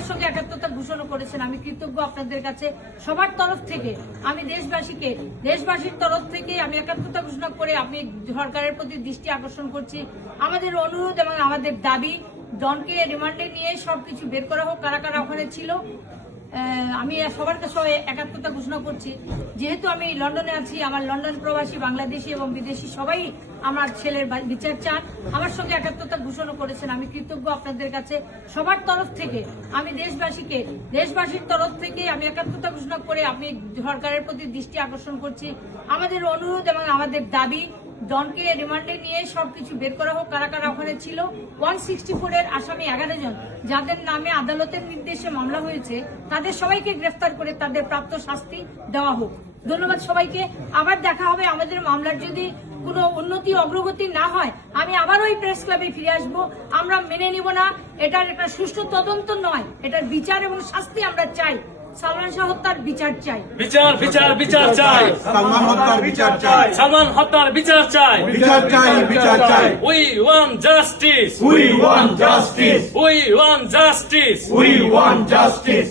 আমার সঙ্গে একাত্মতা ঘোষণা করেছেন। আমি কৃতজ্ঞ আপনাদের কাছে সবার তরফ থেকে। আমি দেশবাসীর তরফ থেকে আমি একাত্মতা ঘোষণা করে আমি সরকারের প্রতি দৃষ্টি আকর্ষণ করছি। আমাদের অনুরোধ এবং আমাদের দাবি, ডনকে রিমান্ডে নিয়ে সবকিছু বের করা হোক, কারা কারা ওখানে ছিল। আমি সবার কাছে একাত্মতা ঘোষণা করছি। যেহেতু আমি লন্ডনে আছি, আমার লন্ডন প্রবাসী বাংলাদেশি এবং বিদেশি সবাই আমার ছেলের বিচার চান, আমার সঙ্গে একাত্মতা ঘোষণা করেছেন। আমি কৃতজ্ঞ আপনাদের কাছে সবার তরফ থেকে। আমি দেশবাসীর তরফ থেকে আমি একাত্মতা ঘোষণা করে আমি সরকারের প্রতি দৃষ্টি আকর্ষণ করছি। আমাদের অনুরোধ এবং আমাদের দাবি, ডনকে রিমান্ডে নিয়ে সবকিছু বের করা হোক, কারা কারা ওখানে ছিল। 164 এর আসামি 11 জন যাদের নামে আদালতের নির্দেশে মামলা হয়েছে, তাদের সবাইকে গ্রেফতার করে তাদের প্রাপ্ত শাস্তি দেওয়া হোক। ধন্যবাদ সবাইকে। আবার দেখা হবে। আমাদের মামলার যদি কোনো উন্নতি অগ্রগতি না হয়, আমি আবার ওই প্রেস ক্লাবে ফিরে আসবো। আমরা মেনে নিব না, এটার একটা সুষ্ঠু তদন্ত নয়, এটার বিচার এবং শাস্তি আমরা চাই। সালমান শাহ হত্যার বিচার চাই। বিচার চাই। সালমান হত্যার বিচার চাই। সালমান হত্যার বিচার চাই। বিচার চাই। We want justice. We want justice. We want justice. We want justice.